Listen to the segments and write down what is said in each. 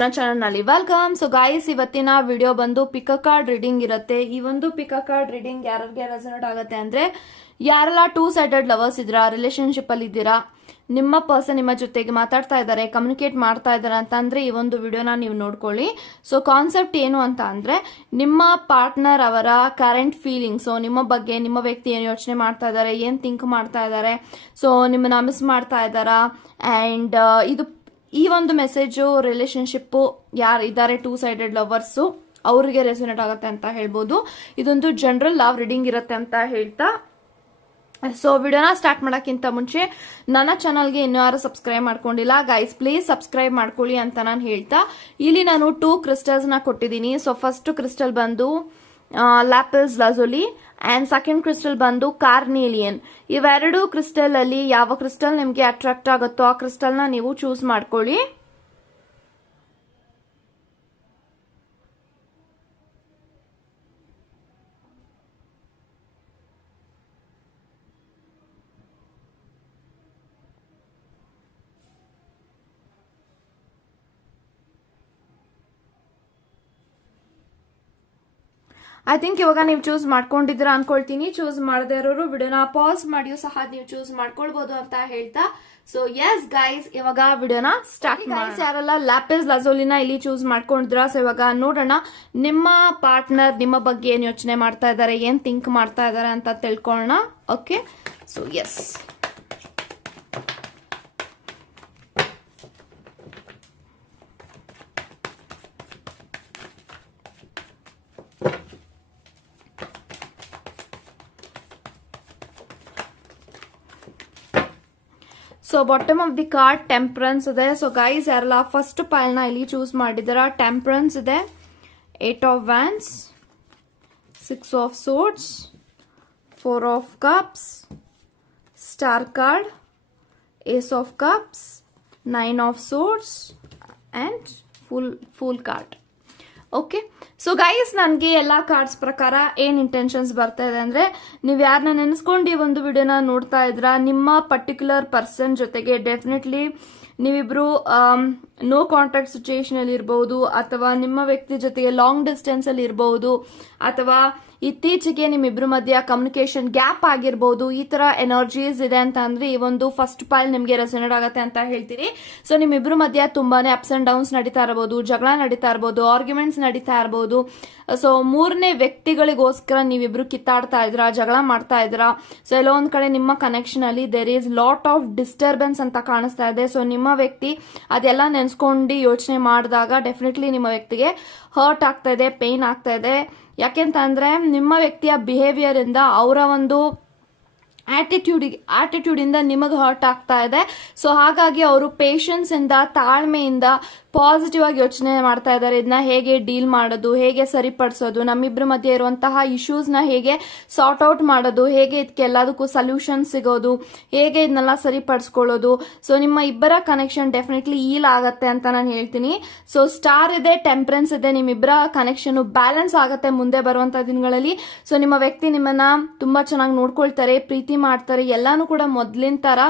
ನನ್ನ ಚಾನಲ್ ನಲ್ಲಿ welcome. So guys, ಇವತ್ತಿನ ವಿಡಿಯೋ ಬಂದು ಪಿಕ್ ಕಾರ್ಡ್ ರೀಡಿಂಗ್ ಇರುತ್ತೆ. ಈ ಒಂದು ಪಿಕ್ ಕಾರ್ಡ್ ರೀಡಿಂಗ್ ಯಾರಿಗೆ ರೆಸನೇಟ್ ಆಗುತ್ತೆ ಅಂದ್ರೆ, ಯಾರೆಲ್ಲ 2 ಸೈಡೆಡ್ ಲವರ್ಸ್ ಇದ್ದೀರಾ, ರಿಲೇಶನ್ಶಿಪ್ ಅಲ್ಲಿ ಇದ್ದೀರಾ, ನಿಮ್ಮ ಪರ್ಸನ್ ನಿಮ್ಮ ಜೊತೆಗೆ ಮಾತಾಡ್ತಾ ಇದ್ದಾರೆ, ಕಮ್ಯುನಿಕೇಟ್ ಮಾಡ್ತಾ ಇದ್ದಾರೆ ಅಂತ ಅಂದ್ರೆ ಈ ಒಂದು ವಿಡಿಯೋನ ನೀವು ನೋಡ್ಕೊಳ್ಳಿ. ಸೊ ಕಾನ್ಸೆಪ್ಟ್ ಏನು ಅಂತ ಅಂದ್ರೆ, ನಿಮ್ಮ ಪಾರ್ಟ್ನರ್ ಅವರ ಕರೆಂಟ್ ಫೀಲಿಂಗ್ಸ್, ನಿಮ್ಮ ಬಗ್ಗೆ ನಿಮ್ಮ ವ್ಯಕ್ತಿ ಏನು ಯೋಚನೆ ಮಾಡ್ತಾ ಇದ್ದಾರೆ, ಏನ್ ಥಿಂಕ್ ಮಾಡ್ತಾ ಇದ್ದಾರೆ, ಸೊ ನಿಮ್ಮನ್ನ ಮಿಸ್ ಮಾಡ್ತಾ ಇದ್ದಾರಾ, ಅಂಡ್ ಈ ಒಂದು ಮೆಸೇಜು ರಿಲೇಶನ್ಶಿಪ್ ಯಾರು ಇದ್ದಾರೆ 2 ಸೈಡೆಡ್ ಲವರ್ಸ್ ಅವರಿಗೆ ರೆಸನೇಟ್ ಆಗುತ್ತೆ ಅಂತ ಹೇಳ್ಬೋದು. ಇದೊಂದು ಜನರಲ್ ಲವ್ ರೀಡಿಂಗ್ ಇರುತ್ತೆ ಅಂತ ಹೇಳ್ತಾ, ಸೊ ವಿಡಿಯೋನ ಸ್ಟಾರ್ಟ್ ಮಾಡೋಕ್ಕಿಂತ ಮುಂಚೆ ನನ್ನ ಚಾನಲ್ಗೆ ಇನ್ನೂ ಯಾರು ಸಬ್ಸ್ಕ್ರೈಬ್ ಮಾಡ್ಕೊಂಡಿಲ್ಲ ಗೈಸ್, ಪ್ಲೀಸ್ ಸಬ್ಸ್ಕ್ರೈಬ್ ಮಾಡ್ಕೊಳ್ಳಿ ಅಂತ ನಾನು ಹೇಳ್ತಾ, ಇಲ್ಲಿ ನಾನು 2 ಕ್ರಿಸ್ಟಲ್ಸ್ ನ ಕೊಟ್ಟಿದ್ದೀನಿ. ಸೊ ಫಸ್ಟ್ ಕ್ರಿಸ್ಟಲ್ ಬಂದು ಲ್ಯಾಪಿಸ್ ಲಜೋಲಿ ಅಂಡ್ ಸೆಕೆಂಡ್ ಕ್ರಿಸ್ಟಲ್ ಬಂದು ಕಾರ್ನೇಲಿಯನ್. ಇವೆರಡು ಕ್ರಿಸ್ಟಲ್ ಅಲ್ಲಿ ಯಾವ ಕ್ರಿಸ್ಟಲ್ ನಿಮ್ಗೆ ಅಟ್ರಾಕ್ಟ್ ಆಗುತ್ತೋ ಆ ಕ್ರಿಸ್ಟಲ್ ನ ನೀವು ಚೂಸ್ ಮಾಡ್ಕೊಳ್ಳಿ. ಐ ಥಿಂಕ್ ಇವಾಗ ನೀವು ಚೂಸ್ ಮಾಡ್ಕೊಂಡಿದ್ದೀರಾ ಅನ್ಕೊಳ್ತೀನಿ. ಚೂಸ್ ಮಾಡದೇ ಇರೋರು ವಿಡಿಯೋನ ಪಾಸ್ ಮಾಡಿಯೂ ಸಹ ನೀವು ಚೂಸ್ ಮಾಡ್ಕೊಳ್ಬಹುದು ಅಂತ ಹೇಳ್ತಾ, ಸೊ ಎಸ್ ಗೈಸ್, ಇವಾಗ ವಿಡಿಯೋನ ಸ್ಟಾರ್ಟ್ ಮಾಡಿ. ಯಾರೆಲ್ಲ ಲ್ಯಾಪಿಸ್ ಲಜೋಲಿನ ಇಲ್ಲಿ ಚೂಸ್ ಮಾಡ್ಕೊಂಡಿದ್ರ, ಸೊ ಇವಾಗ ನೋಡೋಣ ನಿಮ್ಮ ಪಾರ್ಟ್ನರ್ ನಿಮ್ಮ ಬಗ್ಗೆ ಏನ್ ಯೋಚನೆ ಮಾಡ್ತಾ ಇದ್ದಾರೆ, ಏನ್ ಥಿಂಕ್ ಮಾಡ್ತಾ ಇದ್ದಾರೆ ಅಂತ ತಿಳ್ಕೊಳ್ಳೋಣ. Okay, so yes, so bottom of the card temperance ಇದೆ. ಸೊ ಗೈಸ್, ಯಾರೆಲ್ಲ ಫಸ್ಟ್ ಪೈಲ್ ನ ಇಲ್ಲಿ ಚೂಸ್ ಮಾಡಿದಾರ, ಟೆಂಪರೆನ್ಸ್ ಇದೆ, 8 of wands, 6 of swords, 4 of cups, star card, ace of cups, 9 of swords and fool card. Okay, so guys, ನನಗೆ ಎಲ್ಲಾ cards ಪ್ರಕಾರ ಏನ್ ಇಂಟೆನ್ಷನ್ಸ್ ಬರ್ತಾ ಇದೆ ಅಂದ್ರೆ, ನೀವು ಯಾರನ್ನ ನೆನೆಸ್ಕೊಂಡು ಈ ಒಂದು ವಿಡಿಯೋನ ನೋಡ್ತಾ ಇದ್ರ, ನಿಮ್ಮ ಪರ್ಟಿಕ್ಯುಲರ್ ಪರ್ಸನ್ ಜೊತೆಗೆ ಡೆಫಿನೆಟ್ಲಿ ನೀವಿಬ್ರು ನೋ ಕಾಂಟ್ಯಾಕ್ಟ್ ಸಿಚುಯೇಷನ್ ಅಲ್ಲಿ ಇರಬಹುದು, ಅಥವಾ ನಿಮ್ಮ ವ್ಯಕ್ತಿ ಜೊತೆಗೆ ಲಾಂಗ್ ಡಿಸ್ಟೆನ್ಸ್ ಅಲ್ಲಿ ಇರಬಹುದು, ಅಥವಾ ಇತ್ತೀಚೆಗೆ ನಿಮ್ಮಿಬ್ರು ಮಧ್ಯ ಕಮ್ಯುನಿಕೇಶನ್ ಗ್ಯಾಪ್ ಆಗಿರ್ಬೋದು. ಈ ತರ ಎನರ್ಜೀಸ್ ಇದೆ ಅಂತ ಅಂದ್ರೆ ಈ ಒಂದು ಫಸ್ಟ್ ಪೈಲ್ ನಿಮ್ಗೆ ರೆಸನೇಟ್ ಆಗುತ್ತೆ ಅಂತ ಹೇಳ್ತೀನಿ. ಸೊ ನಿಮ್ಮಿಬ್ರು ಮಧ್ಯ ತುಂಬಾನೇ ಅಪ್ಸ್ ಅಂಡ್ ಡೌನ್ಸ್ ನಡೀತಾ ಇರಬಹುದು, ಜಗಳ ನಡೀತಾ ಇರಬಹುದು, ಆರ್ಗ್ಯುಮೆಂಟ್ಸ್ ನಡೀತಾ ಇರಬಹುದು. ಸೊ ಮೂರನೇ ವ್ಯಕ್ತಿಗಳಿಗೋಸ್ಕರ ನೀವಿಬ್ರು ಕಿತ್ತಾಡ್ತಾ ಇದ್ರ, ಜಗಳ ಮಾಡ್ತಾ ಇದ್ರ. ಸೊ ಎಲ್ಲೋ ಒಂದ್ ಕಡೆ ನಿಮ್ಮ ಕನೆಕ್ಷನ್ ಅಲ್ಲಿ there is lot of disturbance ಅಂತ ಕಾಣಿಸ್ತಾ ಇದೆ. ಸೊ ನಿಮ್ಮ ವ್ಯಕ್ತಿ ಅದೆಲ್ಲ ನೆನ್ಸ್ಕೊಂಡು ಯೋಚನೆ ಮಾಡಿದಾಗ ಡೆಫಿನೆಟ್ಲಿ ನಿಮ್ಮ ವ್ಯಕ್ತಿಗೆ ಹರ್ಟ್ ಆಗ್ತಾ ಇದೆ, ಪೇನ್ ಆಗ್ತಾ ಇದೆ. ಯಾಕೆಂತ ಅಂದ್ರೆ ನಿಮ್ಮ ವ್ಯಕ್ತಿಯ ಬಿಹೇವಿಯರ್ ಇಂದ, ಅವರ ಒಂದು ಆಟಿಟ್ಯೂಡ್ ಇಂದ ನಿಮಗೆ ಹರ್ಟ್ ಆಗ್ತಾ ಇದೆ. ಸೊ ಹಾಗಾಗಿ ಅವರು ಪೇಷನ್ಸ್ ಇಂದ, ತಾಳ್ಮೆಯಿಂದ ಪಾಸಿಟಿವ್ ಆಗಿ ಯೋಚನೆ ಮಾಡ್ತಾ ಇದ್ದಾರೆ. ಇದನ್ನ ಹೇಗೆ ಡೀಲ್ ಮಾಡೋದು, ಹೇಗೆ ಸರಿಪಡಿಸೋದು, ನಮ್ಮಿಬ್ರ ಮಧ್ಯೆ ಇರುವಂತಹ ಇಶ್ಯೂಸ್ ನ ಹೇಗೆ ಸಾರ್ಟ್ ಔಟ್ ಮಾಡೋದು, ಹೇಗೆ ಇದಕ್ಕೆ ಎಲ್ಲದಕ್ಕೂ ಸೊಲ್ಯೂಷನ್ ಸಿಗೋದು, ಹೇಗೆ ಇದನ್ನೆಲ್ಲ ಸರಿಪಡಿಸ್ಕೊಳ್ಳೋದು. ಸೊ ನಿಮ್ಮ ಇಬ್ಬರ ಕನೆಕ್ಷನ್ ಡೆಫಿನೆಟ್ಲಿ ಈಲ್ ಆಗತ್ತೆ ಅಂತ ನಾನು ಹೇಳ್ತೀನಿ. ಸೊ ಸ್ಟಾರ್ ಇದೆ, ಟೆಂಪರೆನ್ಸ್ ಇದೆ, ನಿಮ್ಮಿಬ್ಬರ ಕನೆಕ್ಷನ್ ಬ್ಯಾಲೆನ್ಸ್ ಆಗತ್ತೆ ಮುಂದೆ ಬರುವಂತಹ ದಿನಗಳಲ್ಲಿ. ಸೊ ನಿಮ್ಮ ವ್ಯಕ್ತಿ ನಿಮ್ಮನ್ನ ತುಂಬಾ ಚೆನ್ನಾಗಿ ನೋಡ್ಕೊಳ್ತಾರೆ, ಪ್ರೀತಿ ಮಾಡ್ತಾರೆ, ಎಲ್ಲಾನು ಕೂಡ ಮೊದ್ಲಿನ ತರ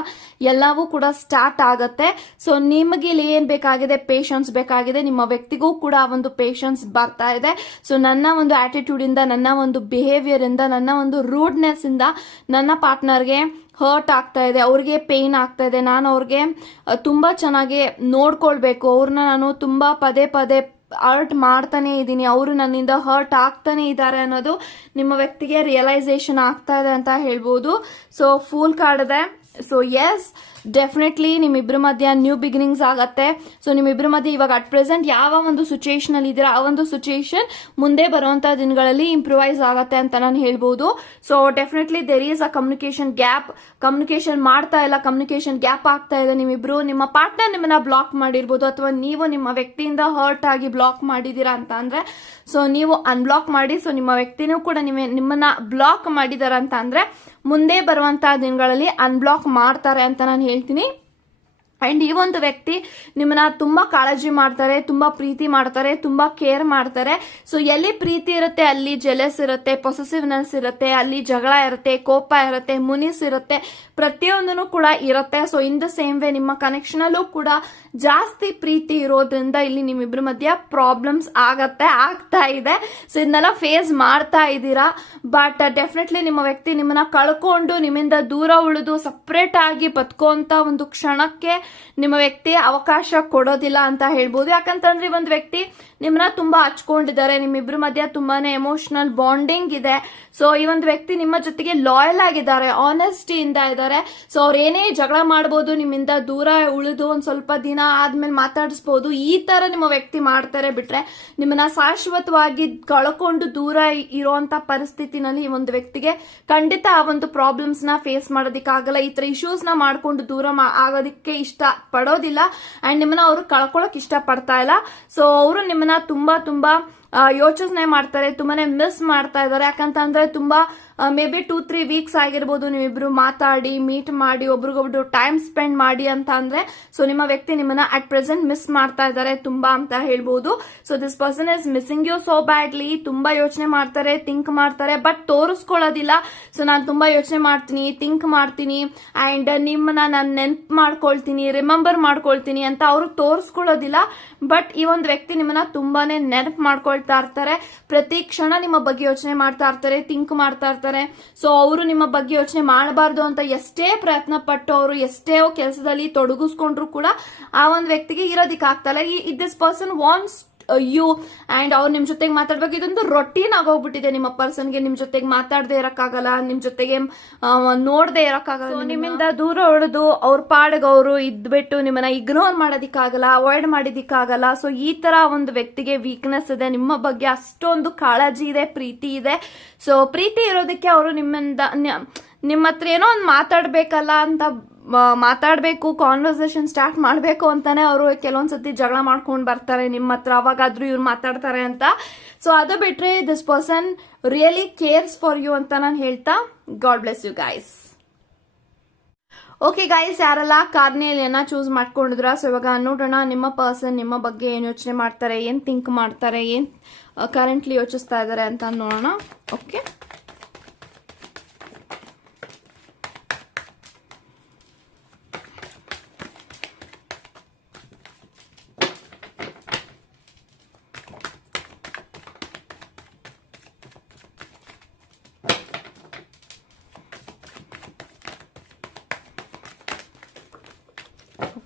ಎಲ್ಲವೂ ಕೂಡ ಸ್ಟಾರ್ಟ್ ಆಗತ್ತೆ. ಸೊ ನಿಮಗೆ ಇಲ್ಲಿ ಏನ್ ಬೇಕಾಗಿದೆ, ಪೇಷನ್ಸ್ ಬೇಕಾಗಿದೆ. ನಿಮ್ಮ ವ್ಯಕ್ತಿಗೂ ಕೂಡ ಒಂದು ಪೇಷನ್ಸ್ ಬರ್ತಾ ಇದೆ. ಸೊ ನನ್ನ ಒಂದು ಆಟಿಟ್ಯೂಡ್ ಇಂದ, ನನ್ನ ಒಂದು ಬಿಹೇವಿಯರ್ ಇಂದ, ನನ್ನ ಒಂದು ರೂಡ್ನೆಸ್ ಇಂದ ನನ್ನ ಪಾರ್ಟ್ನರ್ಗೆ ಹರ್ಟ್ ಆಗ್ತಾ ಇದೆ, ಅವ್ರಿಗೆ ಪೇನ್ ಆಗ್ತಾ ಇದೆ. ನಾನು ಅವ್ರಿಗೆ ತುಂಬಾ ಚೆನ್ನಾಗಿ ನೋಡ್ಕೊಳ್ಬೇಕು, ಅವ್ರನ್ನ ನಾನು ತುಂಬಾ ಪದೇ ಪದೇ ಹರ್ಟ್ ಮಾಡ್ತಾನೆ ಇದ್ದೀನಿ, ಅವರು ನನ್ನಿಂದ ಹರ್ಟ್ ಆಗ್ತಾನೆ ಇದ್ದಾರೆ ಅನ್ನೋದು ನಿಮ್ಮ ವ್ಯಕ್ತಿಗೆ ರಿಯಲೈಸೇಷನ್ ಆಗ್ತಾ ಇದೆ ಅಂತ ಹೇಳ್ಬೋದು. ಸೊ ಫೂಲ್ ಕಾರ್ಡ್ ಇದೆ. ಸೊ ಎಸ್, ಡೆಫಿನೆಟ್ಲಿ ನಿಮ್ಮಿಬ್ರ ಮಧ್ಯ ನ್ಯೂ ಬಿಗಿನಿಂಗ್ಸ್ ಆಗತ್ತೆ. ಸೊ ನಿಮ್ಮಿಬ್ರ ಮಧ್ಯೆ ಇವಾಗ ಅಟ್ ಪ್ರೆಸೆಂಟ್ ಯಾವ ಒಂದು ಸಿಚುಯೇಷನ್ ಅಲ್ಲಿ ಇದೀರಾ, ಆ ಒಂದು ಸಿಚುಯೇಷನ್ ಮುಂದೆ ಬರುವಂತಹ ದಿನಗಳಲ್ಲಿ ಇಂಪ್ರೂವೈಸ್ ಆಗತ್ತೆ ಅಂತ ನಾನು ಹೇಳ್ಬೋದು. So definitely there is a communication gap, communication ಮಾಡ್ತಾ ಇಲ್ಲ, ಕಮ್ಯುನಿಕೇಶನ್ ಗ್ಯಾಪ್ ಆಗ್ತಾ ಇದೆ. ನಿಮ್ಮಿಬ್ರು, ನಿಮ್ಮ ಪಾರ್ಟ್ನರ್ ನಿಮ್ಮನ್ನ ಬ್ಲಾಕ್ ಮಾಡಿರ್ಬೋದು, ಅಥವಾ ನೀವು ನಿಮ್ಮ ವ್ಯಕ್ತಿಯಿಂದ ಹರ್ಟ್ ಆಗಿ ಬ್ಲಾಕ್ ಮಾಡಿದೀರಾ ಅಂತ ಅಂದ್ರೆ, ಸೊ ನೀವು ಅನ್ಬ್ಲಾಕ್ ಮಾಡಿ. ಸೊ ನಿಮ್ಮ ವ್ಯಕ್ತಿನೂ ಕೂಡ ನಿಮ್ಮನ್ನ ಬ್ಲಾಕ್ ಮಾಡಿದಾರ ಅಂತ ಅಂದ್ರೆ ಮುಂದೆ ಬರುವಂತಹ ದಿನಗಳಲ್ಲಿ ಅನ್ಬ್ಲಾಕ್ ಮಾಡ್ತಾರೆ ಅಂತ ನಾನು ಹೇಳ್ತೀನಿ. ಅಂಡ್ ಈ ಒಂದು ವ್ಯಕ್ತಿ ನಿಮ್ಮನ್ನ ತುಂಬಾ ಕಾಳಜಿ ಮಾಡ್ತಾರೆ, ತುಂಬಾ ಪ್ರೀತಿ ಮಾಡ್ತಾರೆ, ತುಂಬಾ ಕೇರ್ ಮಾಡ್ತಾರೆ. ಸೊ ಎಲ್ಲಿ ಪ್ರೀತಿ ಇರುತ್ತೆ ಅಲ್ಲಿ ಜೆಲಸ್ ಇರುತ್ತೆ, ಪೊಸೆಸಿವ್ನೆಸ್ ಇರುತ್ತೆ, ಅಲ್ಲಿ ಜಗಳ ಇರುತ್ತೆ, ಕೋಪ ಇರುತ್ತೆ, ಮುನಿಸ್ ಇರುತ್ತೆ, ಪ್ರತಿಯೊಂದೂ ಕೂಡ ಇರುತ್ತೆ. So in the same way ನಿಮ್ಮ ಕನೆಕ್ಷನ್ ಅಲ್ಲೂ ಕೂಡ ಜಾಸ್ತಿ ಪ್ರೀತಿ ಇರೋದ್ರಿಂದ ಇಲ್ಲಿ ನಿಮ್ಮಿಬ್ರ ಮಧ್ಯ ಪ್ರಾಬ್ಲಮ್ಸ್ ಆಗ್ತಾ ಇದೆ. ಸೊ ಇದನ್ನೆಲ್ಲ ಫೇಸ್ ಮಾಡ್ತಾ ಇದ್ದೀರಾ. ಬಟ್ ಡೆಫಿನೆಟ್ಲಿ ನಿಮ್ಮ ವ್ಯಕ್ತಿ ನಿಮ್ಮನ್ನ ಕಳ್ಕೊಂಡು ನಿಮ್ಮಿಂದ ದೂರ ಉಳಿದು ಸಪ್ರೇಟ್ ಆಗಿ ಬದುಕುವಂತ ಒಂದು ಕ್ಷಣಕ್ಕೆ ನಿಮ್ಮ ವ್ಯಕ್ತಿ ಅವಕಾಶ ಕೊಡೋದಿಲ್ಲ ಅಂತ ಹೇಳ್ಬೋದು. ಯಾಕಂತಂದ್ರೆ ಈ ಒಂದು ವ್ಯಕ್ತಿ ನಿಮ್ಮನ್ನ ತುಂಬಾ ಹಚ್ಕೊಂಡಿದ್ದಾರೆ, ನಿಮ್ಮಿಬ್ರ ಮಧ್ಯ ತುಂಬಾನೇ ಎಮೋಷನಲ್ ಬಾಂಡಿಂಗ್ ಇದೆ. ಸೊ ಈ ಒಂದು ವ್ಯಕ್ತಿ ನಿಮ್ಮ ಜೊತೆಗೆ ಲಾಯಲ್ ಆಗಿದ್ದಾರೆ, ಆನೆಸ್ಟಿಯಿಂದ ಇದ್ದಾರೆ. ಸೊ ಅವ್ರು ಏನೇ ಜಗಳ ಮಾಡ್ಬೋದು, ನಿಮ್ಮಿಂದ ದೂರ ಉಳಿದು ಒಂದ್ ಸ್ವಲ್ಪ ದಿನ ಆದ್ಮೇಲೆ ಮಾತಾಡಿಸ್ಬೋದು, ಈ ತರ ನಿಮ್ಮ ವ್ಯಕ್ತಿ ಮಾಡ್ತಾರೆ. ಬಿಟ್ರೆ ನಿಮ್ಮನ್ನ ಶಾಶ್ವತವಾಗಿ ಕಳ್ಕೊಂಡು ದೂರ ಇರುವಂತ ಪರಿಸ್ಥಿತಿನಲ್ಲಿ ಈ ಒಂದು ವ್ಯಕ್ತಿಗೆ ಖಂಡಿತ ಆ ಒಂದು ಪ್ರಾಬ್ಲಮ್ಸ್ ನ ಫೇಸ್ ಮಾಡೋದಿಕ್ಕಾಗಲ್ಲ. ಈ ತರ ಇಶ್ಯೂಸ್ ನ ಮಾಡ್ಕೊಂಡು ದೂರ ಆಗೋದಿಕ್ಕೆ ಇಷ್ಟ ಪಡೋದಿಲ್ಲ. ಅಂಡ್ ನಿಮ್ಮನ್ನ ಅವರು ಕಳ್ಕೊಳಕ್ ಇಷ್ಟ ಪಡ್ತಾ ಇಲ್ಲ. ಸೊ ಅವರು ನಿಮ್ಮನ್ನ ತುಂಬಾ ಯೋಚನೆ ಮಾಡ್ತಾರೆ, ತುಂಬಾನೇ ಮಿಸ್ ಮಾಡ್ತಾ ಇದ್ದಾರೆ. ಯಾಕಂತಂದ್ರೆ ತುಂಬಾ ಮೇ ಬಿ 2-3 ವೀಕ್ಸ್ ಆಗಿರ್ಬೋದು ನೀವಿಬ್ರು ಮಾತಾಡಿ, ಮೀಟ್ ಮಾಡಿ, ಒಬ್ರಿಗೊಬ್ರು ಟೈಮ್ ಸ್ಪೆಂಡ್ ಮಾಡಿ ಅಂತ ಅಂದ್ರೆ. ಸೊ ನಿಮ್ಮ ವ್ಯಕ್ತಿ ನಿಮ್ಮನ್ನ ಅಟ್ ಪ್ರೆಸೆಂಟ್ ಮಿಸ್ ಮಾಡ್ತಾ ಇದ್ದಾರೆ ತುಂಬಾ ಅಂತ ಹೇಳ್ಬೋದು. So this person is missing you so badly. ತುಂಬಾ ಯೋಚನೆ ಮಾಡ್ತಾರೆ, ಥಿಂಕ್ ಮಾಡ್ತಾರೆ, ಬಟ್ ತೋರಿಸ್ಕೊಳ್ಳೋದಿಲ್ಲ. ಸೊ ನಾನು ತುಂಬಾ ಯೋಚನೆ ಮಾಡ್ತೀನಿ, ಥಿಂಕ್ ಮಾಡ್ತೀನಿ, ಅಂಡ್ ನಿಮ್ಮನ್ನ ನಾನು ನೆನ್ಪ್ ಮಾಡ್ಕೊಳ್ತೀನಿ, ರಿಮೆಂಬರ್ ಮಾಡ್ಕೊಳ್ತೀನಿ ಅಂತ ಅವರು ತೋರಿಸ್ಕೊಳ್ಳೋದಿಲ್ಲ. ಬಟ್ ಈ ಒಂದು ವ್ಯಕ್ತಿ ನಿಮ್ಮನ್ನ ತುಂಬಾನೇ ನೆನಪು ಮಾಡ್ಕೊಳ್ತಾ ಇರ್ತಾರೆ, ಪ್ರತಿ ಕ್ಷಣ ನಿಮ್ಮ ಬಗ್ಗೆ ಯೋಚನೆ ಮಾಡ್ತಾ ಇರ್ತಾರೆ, ಥಿಂಕ್ ಮಾಡ್ತಾ ಇರ್ತಾರೆ. ಸೊ ಅವರು ನಿಮ್ಮ ಬಗ್ಗೆ ಯೋಚನೆ ಮಾಡಬಾರ್ದು ಅಂತ ಎಷ್ಟೇ ಪ್ರಯತ್ನ ಪಟ್ಟು ಅವರು ಎಷ್ಟೇ ಕೆಲಸದಲ್ಲಿ ತೊಡಗಿಸ್ಕೊಂಡ್ರು ಕೂಡ ಆ ಒಂದು ವ್ಯಕ್ತಿಗೆ ಇರೋದಿಕ್ ಆಗ್ತಲ್ಲ. This person wants you and ಅವ್ರು ನಿಮ್ ಜೊತೆಗೆ ಮಾತಾಡ್ಬೇಕು. ಇದೊಂದು ರೊಟೀನ್ ಆಗೋಗ್ಬಿಟ್ಟಿದೆ ನಿಮ್ಮ ಪರ್ಸನ್ಗೆ. ನಿಮ್ ಜೊತೆಗೆ ಮಾತಾಡದೆ ಇರಕ್ಕಾಗಲ್ಲ, ನಿಮ್ ಜೊತೆಗೆ ನೋಡದೆ ಇರಕ್ಕಾಗಲ್ಲ, ನಿಮ್ಮಿಂದ ದೂರ ಉಳಿದು ಅವ್ರ ಪಾಡಿಗೆ ಅವರು ಇದ್ಬಿಟ್ಟು ನಿಮ್ಮನ್ನ ಇಗ್ನೋರ್ ಮಾಡೋದಿಕ್ಕಾಗಲ್ಲ, ಅವಾಯ್ಡ್ ಮಾಡೋದಿಕ್ಕಾಗಲ್ಲ. ಸೊ ಈ ತರ ಒಂದು ವ್ಯಕ್ತಿಗೆ ವೀಕ್ನೆಸ್ ಇದೆ, ನಿಮ್ಮ ಬಗ್ಗೆ ಅಷ್ಟೊಂದು ಕಾಳಜಿ ಇದೆ, ಪ್ರೀತಿ ಇದೆ. ಸೊ ಪ್ರೀತಿ ಇರೋದಕ್ಕೆ ಅವರು ನಿಮ್ಮ ಹತ್ರ ಏನೋ ಒಂದು ಮಾತಾಡ್ಬೇಕಲ್ಲ ಅಂತ ಮಾತಾಡ್ಬೇಕು, ಕಾನ್ವರ್ಸೇಷನ್ ಸ್ಟಾರ್ಟ್ ಮಾಡ್ಬೇಕು ಅಂತಾನೆ ಅವರು ಕೆಲವೊಂದ್ಸತಿ ಜಗಳ ಮಾಡ್ಕೊಂಡು ಬರ್ತಾರೆ ನಿಮ್ಮ ಹತ್ರ, ಅವಾಗಾದ್ರೂ ಇವ್ರು ಮಾತಾಡ್ತಾರೆ ಅಂತ. ಸೊ ಅದು ಬಿಟ್ರೆ this person really cares for you ಅಂತ ನಾನು ಹೇಳ್ತಾ God bless you guys. Okay guys, ಯಾರೆಲ್ಲ ಕಾರ್ನಿಯಲಿಯನ್ನ ಚೂಸ್ ಮಾಡ್ಕೊಂಡಿದ್ರ, ಸೊ ಇವಾಗ ನೋಡೋಣ ನಿಮ್ಮ ಪರ್ಸನ್ ನಿಮ್ಮ ಬಗ್ಗೆ ಏನ್ ಯೋಚನೆ ಮಾಡ್ತಾರೆ, ಏನ್ ಥಿಂಕ್ ಮಾಡ್ತಾರೆ, ಏನ್ ಕರೆಂಟ್ಲಿ ಯೋಚಿಸ್ತಾ ಇದಾರೆ ಅಂತ ನೋಡೋಣ. Okay,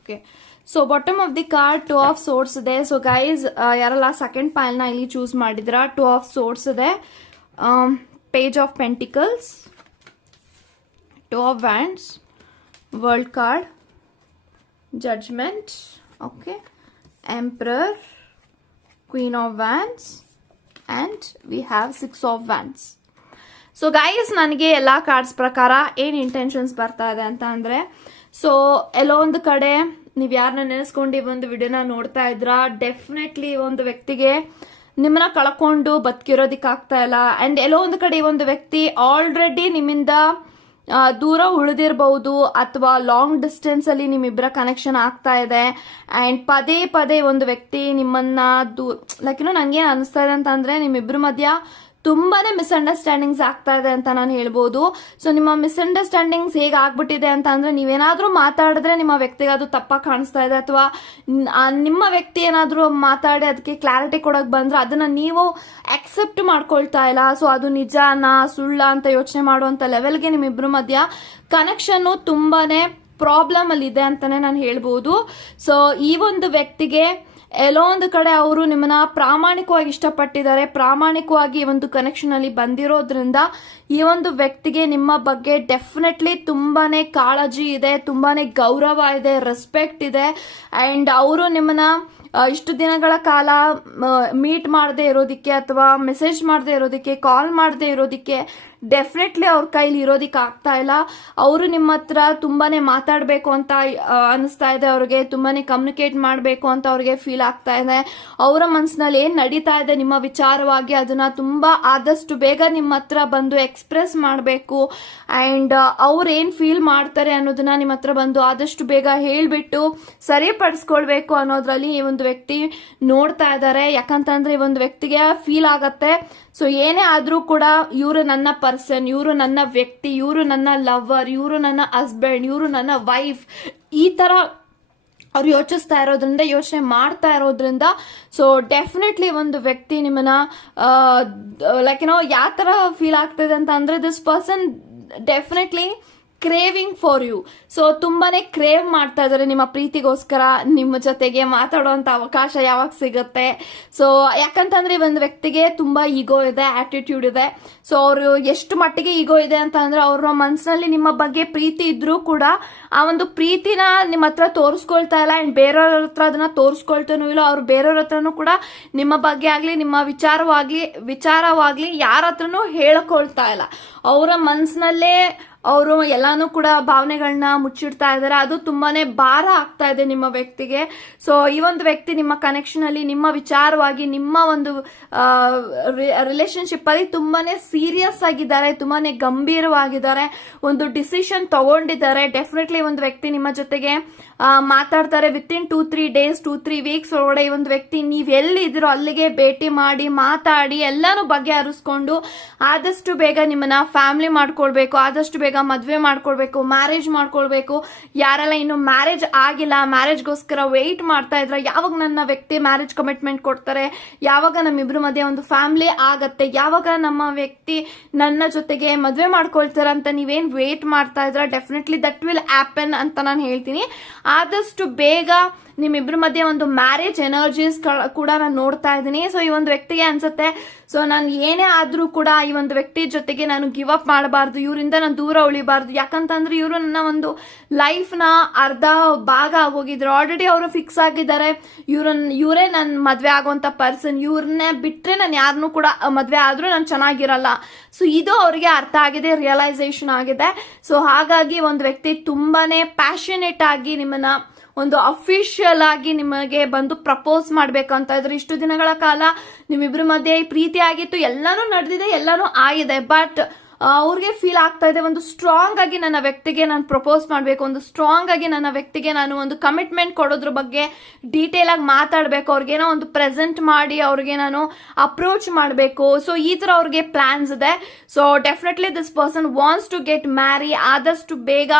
okay, so bottom of the card 2 of source ಇದೆ. ಸೊ ಗೈಸ್, ಯಾರೆಲ್ಲ ಸೆಕೆಂಡ್ ಪೈಲ್ ನ ಇಲ್ಲಿ ಚೂಸ್ ಮಾಡಿದ್ರ, 2 ಆಫ್ ಸೋರ್ಸ್ ಇದೆ, page of pentacles, 2 of wands, world card, judgement, okay, emperor, queen of wands, and we have 6 of wands. So guys, ನನಗೆ ಎಲ್ಲಾ cards ಪ್ರಕಾರ ಏನ್ ಇಂಟೆನ್ಷನ್ಸ್ ಬರ್ತಾ ಇದೆ ಅಂತ ಅಂದ್ರೆ, ಸೊ ಎಲ್ಲೋ ಒಂದು ಕಡೆ ನೀವ್ ಯಾರನ್ನ ನೆನೆಸ್ಕೊಂಡು ಈ ಒಂದು ವಿಡಿಯೋನ ನೋಡ್ತಾ ಇದ್ರ, ಡೆಫಿನೆಟ್ಲಿ ಒಂದು ವ್ಯಕ್ತಿಗೆ ನಿಮ್ಮನ್ನ ಕಳ್ಕೊಂಡು ಬದುಕಿರೋದಿಕ್ಕಾಗ್ತಾ ಇಲ್ಲ. ಅಂಡ್ ಎಲ್ಲೋ ಒಂದು ಕಡೆ ಈ ಒಂದು ವ್ಯಕ್ತಿ ಆಲ್ರೆಡಿ ನಿಮ್ಮಿಂದ ದೂರ ಉಳಿದಿರಬಹುದು, ಅಥವಾ ಲಾಂಗ್ ಡಿಸ್ಟೆನ್ಸ್ ಅಲ್ಲಿ ನಿಮ್ಮಿಬ್ಬರ ಕನೆಕ್ಷನ್ ಆಗ್ತಾ ಇದೆ. ಅಂಡ್ ಪದೇ ಪದೇ ಒಂದು ವ್ಯಕ್ತಿ ನಿಮ್ಮನ್ನ ಲೈಕ್ ನಂಗೇನ್ ಅನಿಸ್ತಾ ಇದೆ ಅಂತ ಅಂದ್ರೆ, ನಿಮ್ಮಿಬ್ಬರ ಮಧ್ಯ ತುಂಬಾನೇ ಮಿಸ್ಅಂಡರ್ಸ್ಟ್ಯಾಂಡಿಂಗ್ಸ್ ಆಗ್ತಾ ಇದೆ ಅಂತ ನಾನು ಹೇಳ್ಬೋದು. ಸೊ ನಿಮ್ಮ ಮಿಸ್ಅಂಡರ್ಸ್ಟ್ಯಾಂಡಿಂಗ್ಸ್ ಹೇಗೆ ಆಗ್ಬಿಟ್ಟಿದೆ ಅಂತ ಅಂದ್ರೆ, ನೀವೇನಾದ್ರೂ ಮಾತಾಡಿದ್ರೆ ನಿಮ್ಮ ವ್ಯಕ್ತಿಗೆ ಅದು ತಪ್ಪಾಗಿ ಕಾಣಿಸ್ತಾ ಇದೆ, ಅಥವಾ ನಿಮ್ಮ ವ್ಯಕ್ತಿ ಏನಾದ್ರೂ ಮಾತಾಡಿ ಅದಕ್ಕೆ ಕ್ಲಾರಿಟಿ ಕೊಡಕ್ ಬಂದ್ರೆ ಅದನ್ನ ನೀವು ಅಕ್ಸೆಪ್ಟ್ ಮಾಡ್ಕೊಳ್ತಾ ಇಲ್ಲ. ಸೊ ಅದು ನಿಜಾನಾ ಸುಳ್ಳ ಅಂತ ಯೋಚನೆ ಮಾಡುವಂತ ಲೆವೆಲ್ಗೆ ನಿಮ್ಮಿಬ್ರ ಮಧ್ಯ ಕನೆಕ್ಷನ್ ತುಂಬಾನೇ ಪ್ರಾಬ್ಲಮ್ ಅಲ್ಲಿ ಇದೆ ಅಂತಾನೆ ನಾನು ಹೇಳ್ಬೋದು. ಸೊ ಈ ಒಂದು ವ್ಯಕ್ತಿಗೆ ಎಲ್ಲೋ ಒಂದು ಕಡೆ ಅವರು ನಿಮ್ಮನ್ನ ಪ್ರಾಮಾಣಿಕವಾಗಿ ಇಷ್ಟಪಟ್ಟಿದ್ದಾರೆ, ಪ್ರಾಮಾಣಿಕವಾಗಿ ಈ ಒಂದು ಕನೆಕ್ಷನ್ ಅಲ್ಲಿ ಬಂದಿರೋದ್ರಿಂದ ಈ ಒಂದು ವ್ಯಕ್ತಿಗೆ ನಿಮ್ಮ ಬಗ್ಗೆ ಡೆಫಿನೆಟ್ಲಿ ತುಂಬಾನೇ ಕಾಳಜಿ ಇದೆ, ತುಂಬಾನೇ ಗೌರವ ಇದೆ, ರೆಸ್ಪೆಕ್ಟ್ ಇದೆ. ಅಂಡ್ ಅವರು ನಿಮ್ಮನ್ನ ಇಷ್ಟು ದಿನಗಳ ಕಾಲ ಮೀಟ್ ಮಾಡದೆ ಇರೋದಿಕ್ಕೆ, ಅಥವಾ ಮೆಸೇಜ್ ಮಾಡದೆ ಇರೋದಿಕ್ಕೆ, ಕಾಲ್ ಮಾಡದೆ ಇರೋದಿಕ್ಕೆ ಡೆಫಿನೆಟ್ಲಿ ಅವ್ರ ಕೈಲಿ ಇರೋದಿಕ್ ಆಗ್ತಾ ಇಲ್ಲ. ಅವರು ನಿಮ್ಮ ಹತ್ರ ತುಂಬಾನೇ ಮಾತಾಡ್ಬೇಕು ಅಂತ ಅನಿಸ್ತಾ ಇದೆ, ಅವ್ರಿಗೆ ತುಂಬಾನೇ ಕಮ್ಯುನಿಕೇಟ್ ಮಾಡ್ಬೇಕು ಅಂತ ಅವ್ರಿಗೆ ಫೀಲ್ ಆಗ್ತಾ ಇದೆ. ಅವರ ಮನಸ್ಸಿನಲ್ಲಿ ಏನ್ ನಡೀತಾ ಇದೆ ನಿಮ್ಮ ವಿಚಾರವಾಗಿ ಅದನ್ನ ತುಂಬಾ ಆದಷ್ಟು ಬೇಗ ನಿಮ್ಮ ಹತ್ರ ಬಂದು ಎಕ್ಸ್ಪ್ರೆಸ್ ಮಾಡಬೇಕು. ಅಂಡ್ ಅವ್ರು ಏನ್ ಫೀಲ್ ಮಾಡ್ತಾರೆ ಅನ್ನೋದನ್ನ ನಿಮ್ಮ ಹತ್ರ ಬಂದು ಆದಷ್ಟು ಬೇಗ ಹೇಳ್ಬಿಟ್ಟು ಸರಿಪಡಿಸ್ಕೊಳ್ಬೇಕು ಅನ್ನೋದ್ರಲ್ಲಿ ಈ ಒಂದು ವ್ಯಕ್ತಿ ನೋಡ್ತಾ ಇದ್ದಾರೆ. ಯಾಕಂತಂದ್ರೆ ಈ ಒಂದು ವ್ಯಕ್ತಿಗೆ ಫೀಲ್ ಆಗತ್ತೆ, ಸೊ ಏನೇ ಆದ್ರೂ ಕೂಡ ಇವರು ನನ್ನ ಪರ್ಸನ್, ಇವರು ನನ್ನ ವ್ಯಕ್ತಿ, ಇವರು ನನ್ನ ಲವರ್, ಇವರು ನನ್ನ ಹಸ್ಬೆಂಡ್, ಇವರು ನನ್ನ ವೈಫ್, ಈ ತರ ಅವ್ರು ಯೋಚಿಸ್ತಾ ಇರೋದ್ರಿಂದ, ಯೋಚನೆ ಮಾಡ್ತಾ ಇರೋದ್ರಿಂದ, ಸೊ ಡೆಫಿನೆಟ್ಲಿ ಒಂದು ವ್ಯಕ್ತಿ ನಿಮ್ಮನ್ನ ಲೈಕ್ ಯಾವ ತರ ಫೀಲ್ ಆಗ್ತದೆ ಅಂತ ಅಂದ್ರೆ, this person definitely craving for you. So ತುಂಬಾನೇ ಕ್ರೇವ್ ಮಾಡ್ತಾ ಇದಾರೆ ನಿಮ್ಮ ಪ್ರೀತಿಗೋಸ್ಕರ, ನಿಮ್ಮ ಜೊತೆಗೆ ಮಾತಾಡುವಂತ ಅವಕಾಶ ಯಾವಾಗ ಸಿಗುತ್ತೆ. ಸೊ ಯಾಕಂತಂದ್ರೆ ಒಂದು ವ್ಯಕ್ತಿಗೆ ತುಂಬಾ ಈಗೋ ಇದೆ, ಆಟಿಟ್ಯೂಡ್ ಇದೆ. ಸೊ ಅವರು ಎಷ್ಟು ಮಟ್ಟಿಗೆ ಈಗೋ ಇದೆ ಅಂತ ಅಂದ್ರೆ, ಅವ್ರ ಮನಸ್ಸಿನಲ್ಲಿ ನಿಮ್ಮ ಬಗ್ಗೆ ಪ್ರೀತಿ ಇದ್ರೂ ಕೂಡ ಆ ಒಂದು ಪ್ರೀತಿನ ನಿಮ್ಮ ಹತ್ರ ತೋರಿಸ್ಕೊಳ್ತಾ ಇಲ್ಲ. ಅಂಡ್ ಬೇರೆಯವ್ರ ಹತ್ರ ಅದನ್ನ ತೋರಿಸ್ಕೊಳ್ತಾನೂ ಇಲ್ಲ. ಅವ್ರು ಬೇರೆಯವ್ರ ಹತ್ರನೂ ಕೂಡ ನಿಮ್ಮ ಬಗ್ಗೆ ಆಗ್ಲಿ, ನಿಮ್ಮ ವಿಚಾರವಾಗ್ಲಿ ಯಾರ ಹತ್ರನೂ ಹೇಳ್ಕೊಳ್ತಾ ಇಲ್ಲ. ಅವರ ಮನಸ್ಸಿನಲ್ಲೇ ಅವರು ಎಲ್ಲಾನು ಕೂಡ ಭಾವನೆಗಳನ್ನ ಮುಚ್ಚಿಡ್ತಾ ಇದ್ದಾರೆ. ಅದು ತುಂಬಾನೇ ಭಾರ ಆಗ್ತಾ ಇದೆ ನಿಮ್ಮ ವ್ಯಕ್ತಿಗೆ. ಸೊ ಈ ಒಂದು ವ್ಯಕ್ತಿ ನಿಮ್ಮ ಕನೆಕ್ಷನ್ ಅಲ್ಲಿ, ನಿಮ್ಮ ವಿಚಾರವಾಗಿ, ನಿಮ್ಮ ಒಂದು ರಿಲೇಶನ್ಶಿಪ್ ಅಲ್ಲಿ ತುಂಬಾನೇ ಸೀರಿಯಸ್ ಆಗಿದ್ದಾರೆ, ತುಂಬಾನೇ ಗಂಭೀರವಾಗಿದ್ದಾರೆ, ಒಂದು ಡಿಸಿಷನ್ ತಗೊಂಡಿದ್ದಾರೆ. ಡೆಫಿನೆಟ್ಲಿ ಒಂದು ವ್ಯಕ್ತಿ ನಿಮ್ಮ ಜೊತೆಗೆ ಮಾತಾಡ್ತಾರೆ. ವಿತಿನ್ 2-3 ಡೇಸ್, 2-3 ವೀಕ್ಸ್ ಒಳಗಡೆ ಈ ಒಂದು ವ್ಯಕ್ತಿ ನೀವ್ ಎಲ್ಲಿದ್ದೀರೋ ಅಲ್ಲಿಗೆ ಭೇಟಿ ಮಾಡಿ, ಮಾತಾಡಿ, ಎಲ್ಲಾನು ಬಗೆಹರಿಸ್ಕೊಂಡು ಆದಷ್ಟು ಬೇಗ ನಿಮ್ಮನ್ನ ಫ್ಯಾಮಿಲಿ ಮಾಡ್ಕೊಳ್ಬೇಕು, ಆದಷ್ಟು ಬೇಗ ಮದ್ವೆ ಮಾಡ್ಕೊಳ್ಬೇಕು, ಮ್ಯಾರೇಜ್ ಮಾಡ್ಕೊಳ್ಬೇಕು. ಯಾರೆಲ್ಲ ಇನ್ನು ಮ್ಯಾರೇಜ್ ಆಗಿಲ್ಲ, ಮ್ಯಾರೇಜ್ಗೋಸ್ಕರ ವೆಯ್ಟ್ ಮಾಡ್ತಾ ಇದ್ರ, ಯಾವಾಗ ನನ್ನ ವ್ಯಕ್ತಿ ಮ್ಯಾರೇಜ್ ಕಮಿಟ್ಮೆಂಟ್ ಕೊಡ್ತಾರೆ, ಯಾವಾಗ ನಮ್ಮಿಬ್ರು ಮಧ್ಯೆ ಒಂದು ಫ್ಯಾಮಿಲಿ ಆಗತ್ತೆ, ಯಾವಾಗ ನಮ್ಮ ವ್ಯಕ್ತಿ ನನ್ನ ಜೊತೆಗೆ ಮದ್ವೆ ಮಾಡ್ಕೊಳ್ತಾರ ಅಂತ ನೀವೇನ್ ವೇಟ್ ಮಾಡ್ತಾ ಇದ್ರ, ಡೆಫಿನೆಟ್ಲಿ ದಟ್ ವಿಲ್ ಹ್ಯಾಪನ್ ಅಂತ ನಾನು ಹೇಳ್ತೀನಿ. ಆದಷ್ಟು ಬೇಗ ನಿಮ್ಮಿಬ್ರ ಮಧ್ಯೆ ಒಂದು ಮ್ಯಾರೇಜ್ ಎನರ್ಜೀಸ್ ಕೂಡ ನಾನು ನೋಡ್ತಾ ಇದ್ದೀನಿ. ಸೊ ಈ ಒಂದು ವ್ಯಕ್ತಿಗೆ ಅನ್ಸುತ್ತೆ, ಸೊ ನಾನು ಏನೇ ಆದ್ರೂ ಕೂಡ ಈ ಒಂದು ವ್ಯಕ್ತಿ ಜೊತೆಗೆ ನಾನು ಗಿವ್ ಅಪ್ ಮಾಡಬಾರ್ದು, ಇವರಿಂದ ನಾನು ದೂರ ಉಳಿಬಾರ್ದು. ಯಾಕಂತಂದ್ರೆ ಇವರು ನನ್ನ ಒಂದು ಲೈಫ್ ನ ಅರ್ಧ ಭಾಗ ಆಗೋಗಿದ್ರು. ಆಲ್ರೆಡಿ ಅವರು ಫಿಕ್ಸ್ ಆಗಿದ್ದಾರೆ, ಇವರೇ ನನ್ ಮದ್ವೆ ಆಗುವಂತ ಪರ್ಸನ್, ಇವ್ರನ್ನೇ ಬಿಟ್ರೆ ನಾನು ಯಾರನ್ನೂ ಕೂಡ ಮದ್ವೆ ಆದ್ರೂ ನಾನು ಚೆನ್ನಾಗಿರಲ್ಲ. ಸೊ ಇದು ಅವ್ರಿಗೆ ಅರ್ಥ ಆಗಿದೆ, ರಿಯಲೈಸೇಷನ್ ಆಗಿದೆ. ಸೊ ಹಾಗಾಗಿ ಒಂದು ವ್ಯಕ್ತಿ ತುಂಬಾನೇ ಪ್ಯಾಷನೇಟ್ ಆಗಿ ನಿಮ್ಮನ್ನ ಒಂದು ಅಫಿಷಿಯಲ್ ಆಗಿ ನಿಮಗೆ ಬಂದು ಪ್ರಪೋಸ್ ಮಾಡ್ಬೇಕಂತ ಇದ್ರೆ. ಇಷ್ಟು ದಿನಗಳ ಕಾಲ ನಿಮ್ಮಿಬ್ರ ಮಧ್ಯೆ ಪ್ರೀತಿ ಆಗಿತ್ತು, ಎಲ್ಲಾನು ನಡೆದಿದೆ, ಎಲ್ಲಾನು ಆಗಿದೆ. ಬಟ್ ಅವ್ರಿಗೆ ಫೀಲ್ ಆಗ್ತಾ ಇದೆ, ಒಂದು ಸ್ಟ್ರಾಂಗ್ ಆಗಿ ನನ್ನ ವ್ಯಕ್ತಿಗೆ ನಾನು ಪ್ರಪೋಸ್ ಮಾಡಬೇಕು, ಒಂದು ಸ್ಟ್ರಾಂಗ್ ಆಗಿ ನನ್ನ ವ್ಯಕ್ತಿಗೆ ನಾನು ಒಂದು ಕಮಿಟ್ಮೆಂಟ್ ಕೊಡೋದ್ರ ಬಗ್ಗೆ ಡೀಟೇಲ್ ಆಗಿ ಮಾತಾಡಬೇಕು, ಅವ್ರಿಗೇನೋ ಒಂದು ಪ್ರೆಸೆಂಟ್ ಮಾಡಿ ಅವ್ರಿಗೆ ನಾನು ಅಪ್ರೋಚ್ ಮಾಡಬೇಕು. ಸೊ ಈ ತರ ಅವ್ರಿಗೆ ಪ್ಲಾನ್ಸ್ ಇದೆ. So definitely this person wants to get marry, ಆದಷ್ಟು ಬೇಗ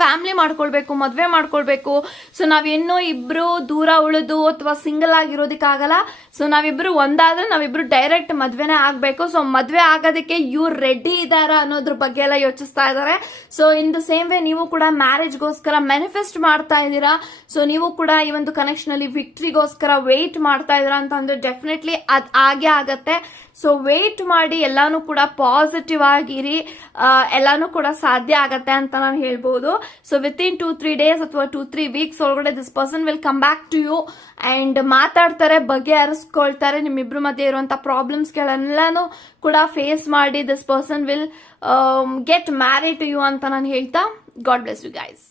ಫ್ಯಾಮಿಲಿ ಮಾಡ್ಕೊಳ್ಬೇಕು, ಮದ್ವೆ ಮಾಡ್ಕೊಳ್ಬೇಕು. ಸೊ ನಾವಿನ್ನೂ ಇಬ್ರು ದೂರ ಉಳಿದು ಅಥವಾ ಸಿಂಗಲ್ ಆಗಿರೋದಕ್ಕಾಗಲ್ಲ. ಸೊ ನಾವಿಬ್ರು ಒಂದಾದ್ರೆ ನಾವಿಬ್ರು ಡೈರೆಕ್ಟ್ ಮದ್ವೆನೇ ಆಗ್ಬೇಕು. ಸೊ ಮದ್ವೆ ಆಗೋದಕ್ಕೆ ಇವ್ರು ರೆಡಿ ಇದಾರ ಅನ್ನೋದ್ರ ಬಗ್ಗೆ ಎಲ್ಲ ಯೋಚಿಸ್ತಾ ಇದಾರೆ. So in the same way ನೀವು ಕೂಡ ಮ್ಯಾರೇಜ್ಗೋಸ್ಕರ ಮ್ಯಾನಿಫೆಸ್ಟ್ ಮಾಡ್ತಾ ಇದ್ದೀರಾ. ಸೊ ನೀವು ಕೂಡ ಈ ಒಂದು ಕನೆಕ್ಷನ್ ಅಲ್ಲಿ ವಿಕ್ಟ್ರಿಗೋಸ್ಕರ ವೇಟ್ ಮಾಡ್ತಾ ಇದ್ದೀರಾ ಅಂತಂದ್ರೆ ಡೆಫಿನೆಟ್ಲಿ ಅದ್ ಆಗೇ ಆಗತ್ತೆ. ಸೊ ವೇಟ್ ಮಾಡಿ, ಎಲ್ಲಾನು ಕೂಡ ಪಾಸಿಟಿವ್ ಆಗಿರಿ, ಎಲ್ಲಾನು ಕೂಡ ಸಾಧ್ಯ ಆಗತ್ತೆ ಅಂತ ನಾನು ಹೇಳ್ಬಹುದು. ಸೊ ವಿತಿನ್ 2-3 ಡೇಸ್ ಅಥವಾ 2-3 ವೀಕ್ಸ್ ಒಳಗಡೆ this person will come back to you and ಮಾತಾಡ್ತಾರೆ, ಬಗೆಹರಿಸ್ಕೊಳ್ತಾರೆ. ನಿಮ್ಮಿಬ್ರು ಮಧ್ಯೆ ಇರುವಂತ ಪ್ರಾಬ್ಲಮ್ಸ್ ಗಳನ್ನೆಲ್ಲಾನು ಕೂಡ ಫೇಸ್ ಮಾಡಿ this person will get married to you ಅಂತ ನಾನು ಹೇಳ್ತಾ, ಗಾಡ್ ಬ್ಲೆಸ್ ಯು ಗೈಸ್.